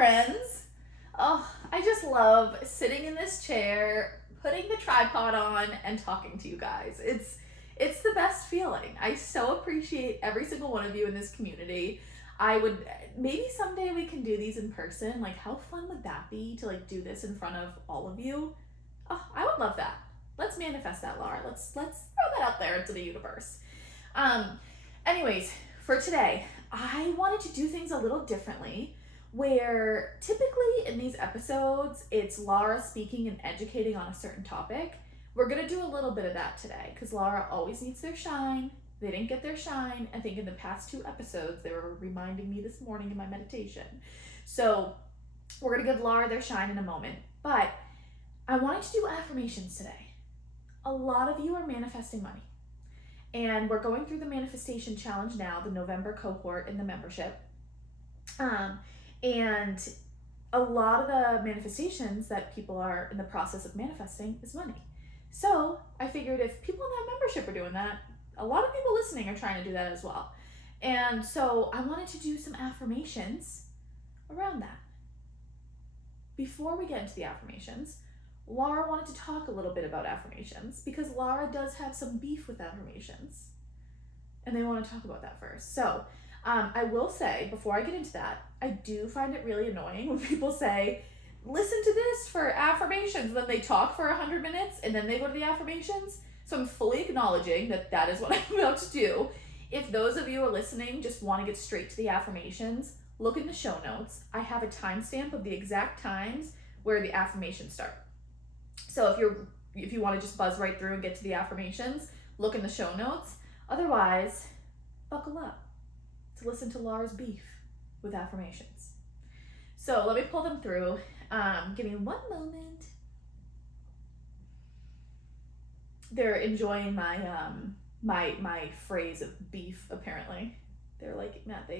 friends. Oh, I just love sitting in this chair, putting the tripod on, and talking to you guys. It's the best feeling. I so appreciate every single one of you in this community. I would maybe someday we can do these in person. Like, how fun would that be to like do this in front of all of you? Oh, I would love that. Let's manifest that, Laura. Let's throw that out there into the universe. Anyways, for today, I wanted to do things a little differently, where typically in these episodes, it's Laura speaking and educating on a certain topic. We're gonna do a little bit of that today because Laura always needs their shine. They didn't get their shine. I think in the past 2 episodes, they were reminding me this morning in my meditation. So we're gonna give Laura their shine in a moment. But I wanted to do affirmations today. A lot of you are manifesting money. And we're going through the manifestation challenge now, the November cohort in the membership. And a lot of the manifestations that people are in the process of manifesting is money. So I figured if people in that membership are doing that, a lot of people listening are trying to do that as well. And so I wanted to do some affirmations around that. Before we get into the affirmations, Laura wanted to talk a little bit about affirmations because Laura does have some beef with affirmations. And they want to talk about that first. So I will say, before I get into that, I do find it really annoying when people say, listen to this for affirmations. Then they talk for 100 minutes and then they go to the affirmations. So I'm fully acknowledging that that is what I'm about to do. If those of you are listening just want to get straight to the affirmations, look in the show notes. I have a timestamp of the exact times where the affirmations start. So if you want to just buzz right through and get to the affirmations, look in the show notes. Otherwise, buckle up to listen to Laura's beef with affirmations. So let me pull them through. Give me one moment. They're enjoying my my phrase of beef, apparently. They're like, Matt,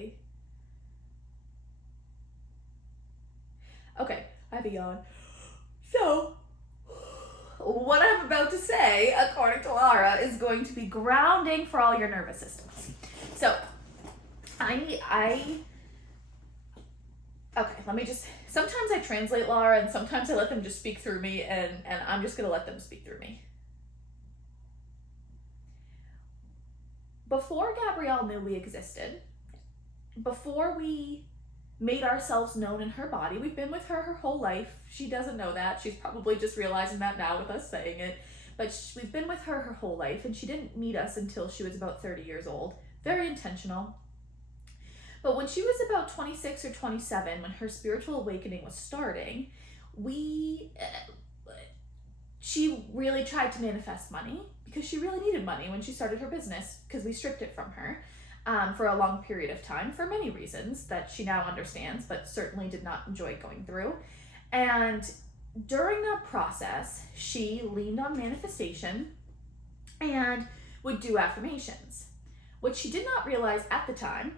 Okay, I have a yawn. So, what I'm about to say, according to Laura, is going to be grounding for all your nervous systems. So, okay, let me just, sometimes I translate Laura and sometimes I let them just speak through me, and I'm just gonna let them speak through me. Before Gabrielle knew we existed, before we made ourselves known in her body, we've been with her whole life. She doesn't know that. She's probably just realizing that now with us saying it. But we've been with her whole life, and she didn't meet us until she was about 30 years old. Very intentional. But when she was about 26 or 27, when her spiritual awakening was starting, she really tried to manifest money because she really needed money when she started her business, because we stripped it from her for a long period of time for many reasons that she now understands, but certainly did not enjoy going through. And during that process, she leaned on manifestation and would do affirmations. What she did not realize at the time,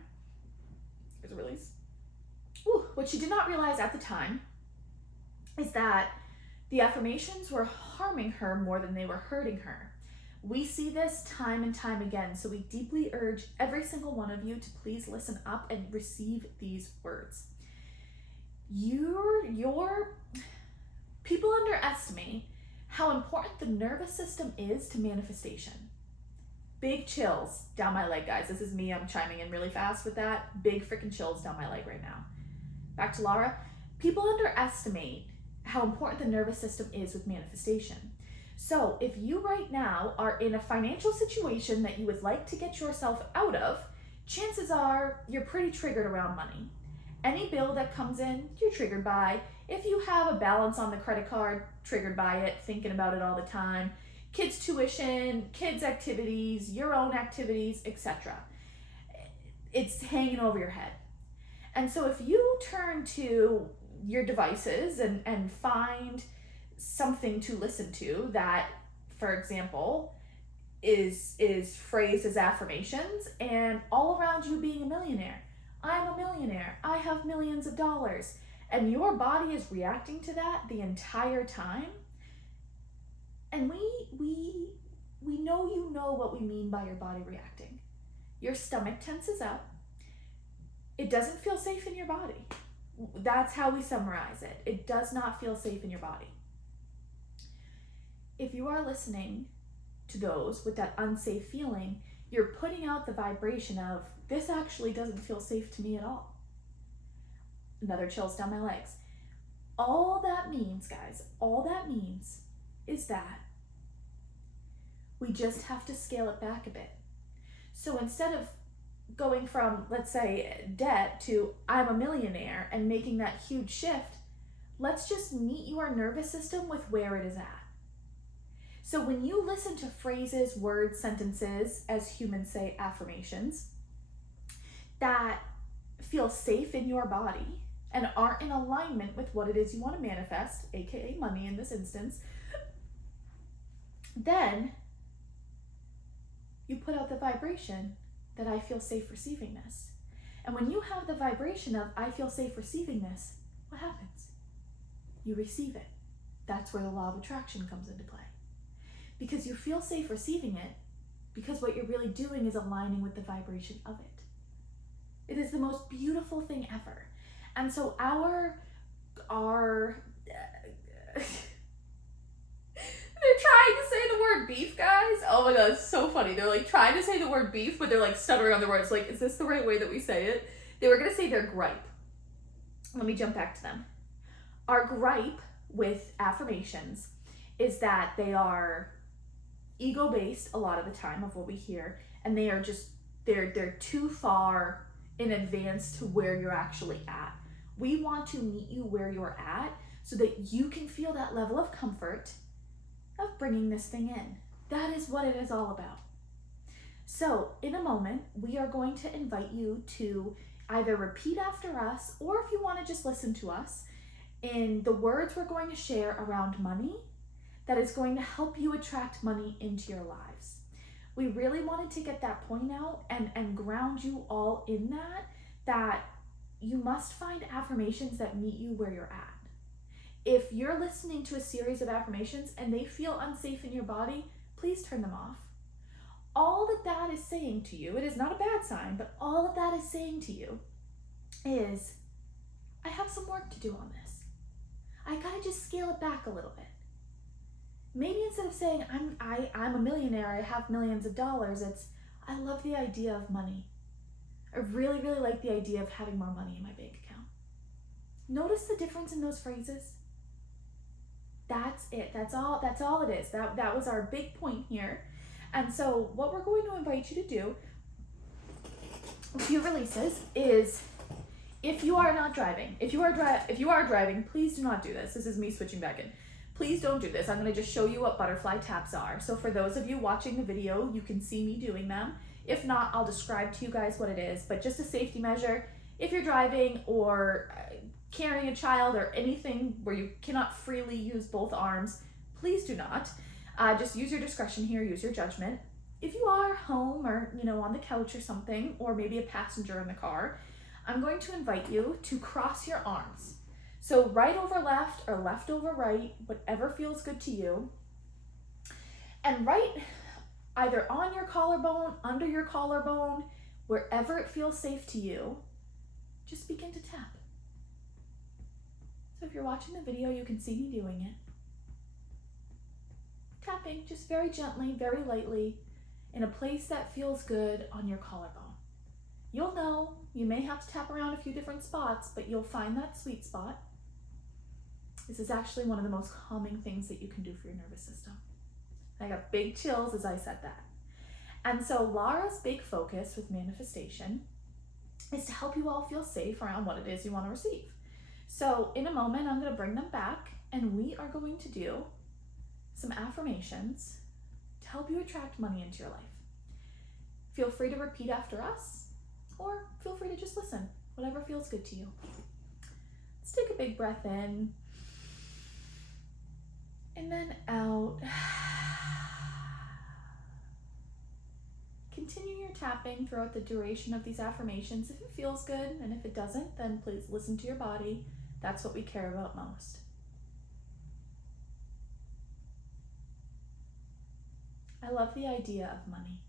here's a release. What she did not realize at the time is that the affirmations were harming her more than they were hurting her. We see this time and time again, so we deeply urge every single one of you to please listen up and receive these words. People underestimate how important the nervous system is to manifestation. Big chills down my leg, guys. This is me, I'm chiming in really fast with that. Big freaking chills down my leg right now. Back to Laura. People underestimate how important the nervous system is with manifestation. So if you right now are in a financial situation that you would like to get yourself out of, chances are you're pretty triggered around money. Any bill that comes in, you're triggered by. If you have a balance on the credit card, triggered by it, thinking about it all the time. Kids' tuition, kids' activities, your own activities, etc. It's hanging over your head. And so if you turn to your devices and find something to listen to that, for example, is phrased as affirmations, and all around you being a millionaire. I'm a millionaire. I have millions of dollars. And your body is reacting to that the entire time. And we know you know what we mean by your body reacting. Your stomach tenses up. It doesn't feel safe in your body. That's how we summarize it. It does not feel safe in your body. If you are listening to those with that unsafe feeling, you're putting out the vibration of, this actually doesn't feel safe to me at all. Another chills down my legs. All that means, guys, all that means is that we just have to scale it back a bit. So instead of going from, let's say, debt to I'm a millionaire and making that huge shift, let's just meet your nervous system with where it is at. So when you listen to phrases, words, sentences, as humans say, affirmations, that feel safe in your body and aren't in alignment with what it is you want to manifest, aka money in this instance, then you put out the vibration that I feel safe receiving this. And when you have the vibration of I feel safe receiving this, what happens? You receive it. That's where the law of attraction comes into play. Because you feel safe receiving it, because what you're really doing is aligning with the vibration of it. It is the most beautiful thing ever. And so our they're trying to say the word beef, guys. Oh my god, it's so funny. They're like trying to say the word beef, but they're like stuttering on the words. Like, is this the right way that we say it? They were gonna say their gripe. Let me jump back to them. Our gripe with affirmations is that they are ego-based a lot of the time of what we hear, and they are just, they're too far in advance to where you're actually at. We want to meet you where you're at so that you can feel that level of comfort of bringing this thing in. That is what it is all about. So in a moment, we are going to invite you to either repeat after us, or if you want to just listen to us, in the words we're going to share around money that is going to help you attract money into your lives. We really wanted to get that point out and ground you all in that you must find affirmations that meet you where you're at. If you're listening to a series of affirmations and they feel unsafe in your body, please turn them off. All that is saying to you, it is not a bad sign, but all of that is saying to you is, I have some work to do on this. I gotta just scale it back a little bit. Maybe instead of saying, I'm a millionaire, I have millions of dollars, it's, I love the idea of money. I really, really like the idea of having more money in my bank account. Notice the difference in those phrases? That's it. That's all it is. That was our big point here. And so what we're going to invite you to do, a few releases, is if you are not driving, if you are driving, please do not do this. This is me switching back in. Please don't do this. I'm going to just show you what butterfly taps are. So for those of you watching the video, you can see me doing them. If not, I'll describe to you guys what it is. But just a safety measure, if you're driving or carrying a child or anything where you cannot freely use both arms, please do not. Just use your discretion here, use your judgment. If you are home or, on the couch or something, or maybe a passenger in the car, I'm going to invite you to cross your arms. So right over left or left over right, whatever feels good to you. And right either on your collarbone, under your collarbone, wherever it feels safe to you, just begin to tap. So if you're watching the video, you can see me doing it. Tapping just very gently, very lightly, in a place that feels good on your collarbone. You'll know, you may have to tap around a few different spots, but you'll find that sweet spot. This is actually one of the most calming things that you can do for your nervous system. I got big chills as I said that. And so Lara's big focus with manifestation is to help you all feel safe around what it is you want to receive. So in a moment, I'm going to bring them back and we are going to do some affirmations to help you attract money into your life. Feel free to repeat after us or feel free to just listen, whatever feels good to you. Let's take a big breath in and then out. Continue your tapping throughout the duration of these affirmations if it feels good, and if it doesn't, then please listen to your body. That's what we care about most. I love the idea of money.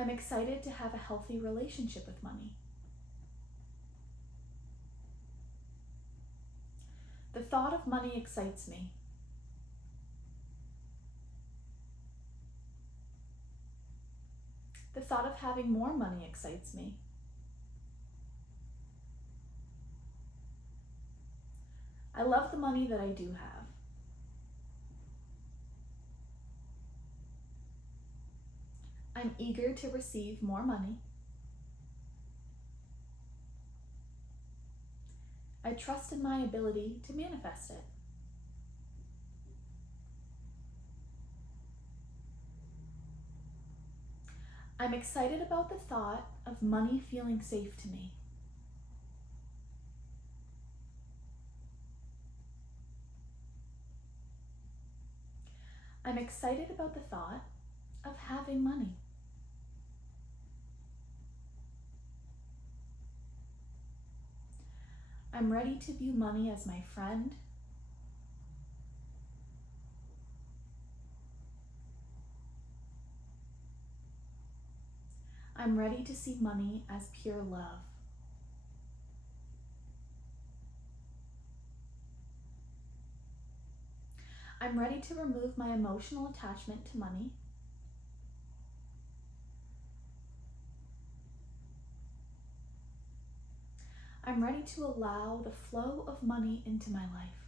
I'm excited to have a healthy relationship with money. The thought of money excites me. The thought of having more money excites me. I love the money that I do have. I'm eager to receive more money. I trust in my ability to manifest it. I'm excited about the thought of money feeling safe to me. I'm excited about the thought of having money. I'm ready to view money as my friend. I'm ready to see money as pure love. I'm ready to remove my emotional attachment to money. I'm ready to allow the flow of money into my life.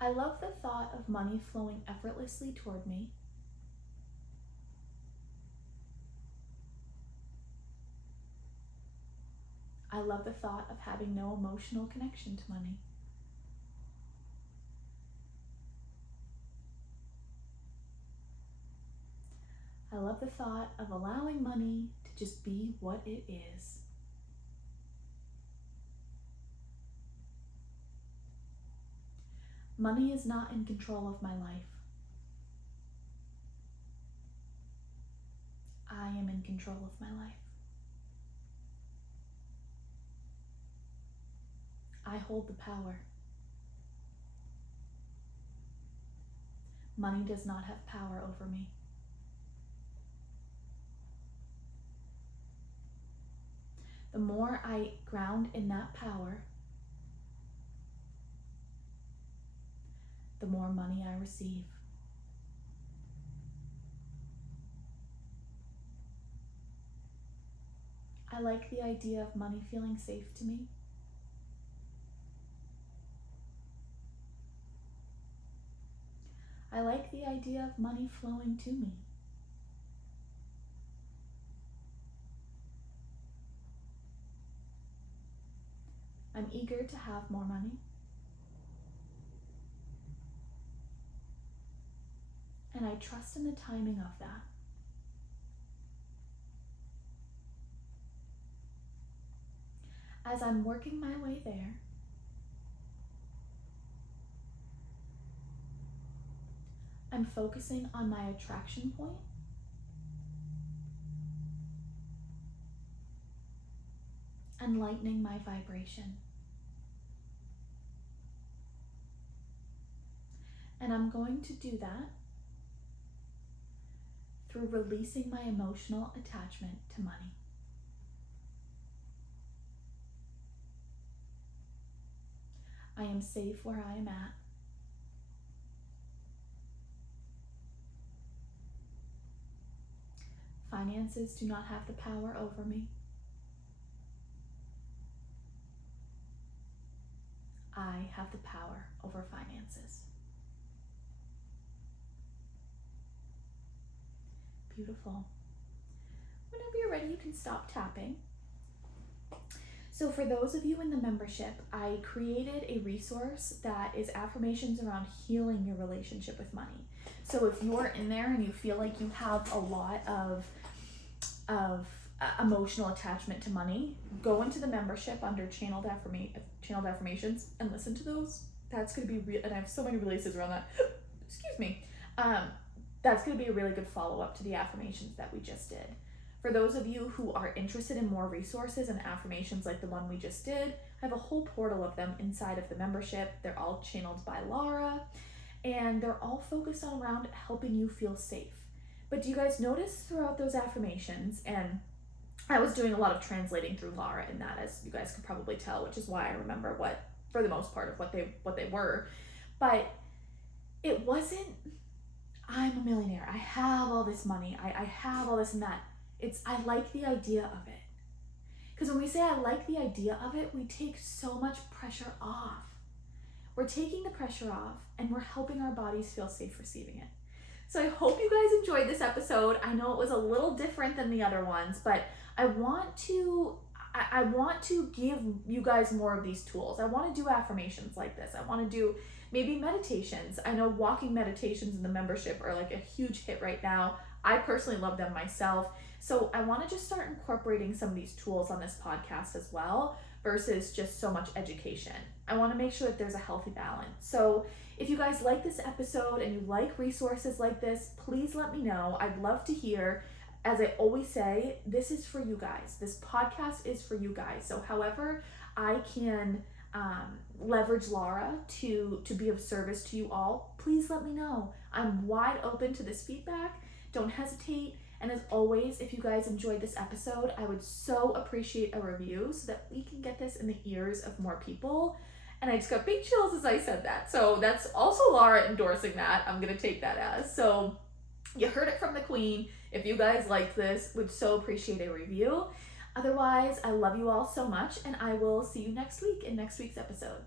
I love the thought of money flowing effortlessly toward me. I love the thought of having no emotional connection to money. I love the thought of allowing money to just be what it is. Money is not in control of my life. I am in control of my life. I hold the power. Money does not have power over me. The more I ground in that power, the more money I receive. I like the idea of money feeling safe to me. I like the idea of money flowing to me. I'm eager to have more money. And I trust in the timing of that. As I'm working my way there, I'm focusing on my attraction point and lightening my vibration. And I'm going to do that through releasing my emotional attachment to money. I am safe where I am at. Finances do not have the power over me. I have the power over finances. Beautiful. Whenever you're ready, you can stop tapping. So for those of you in the membership, I created a resource that is affirmations around healing your relationship with money. So if you're in there and you feel like you have a lot of emotional attachment to money, go into the membership under channeled affirmations and listen to those. That's going to be and I have so many releases around that. Excuse me. That's going to be a really good follow-up to the affirmations that we just did. For those of you who are interested in more resources and affirmations like the one we just did, I have a whole portal of them inside of the membership. They're all channeled by Laura, and they're all focused on around helping you feel safe. But do you guys notice throughout those affirmations, and I was doing a lot of translating through Laura in that, as you guys could probably tell, which is why I remember what, for the most part, of what they were. But it wasn't, I'm a millionaire, I have all this money, I have all this and that. It's, I like the idea of it. Because when we say I like the idea of it, we take so much pressure off. We're taking the pressure off, and we're helping our bodies feel safe receiving it. So I hope you guys enjoyed this episode. I know it was a little different than the other ones, but I want to give you guys more of these tools. I want to do affirmations like this. I want to do maybe meditations. I know walking meditations in the membership are like a huge hit right now. I personally love them myself. So I want to just start incorporating some of these tools on this podcast as well, versus just so much education. I want to make sure that there's a healthy balance. So if you guys like this episode and you like resources like this, please let me know. I'd love to hear. As I always say, this is for you guys. This podcast is for you guys. So however I can leverage Laura to be of service to you all, please let me know. I'm wide open to this feedback. Don't hesitate. And as always, if you guys enjoyed this episode, I would so appreciate a review so that we can get this in the ears of more people. And I just got big chills as I said that. So that's also Laura endorsing that. I'm going to take that as. So you heard it from the queen. If you guys liked this, would so appreciate a review. Otherwise, I love you all so much, and I will see you next week in next week's episode.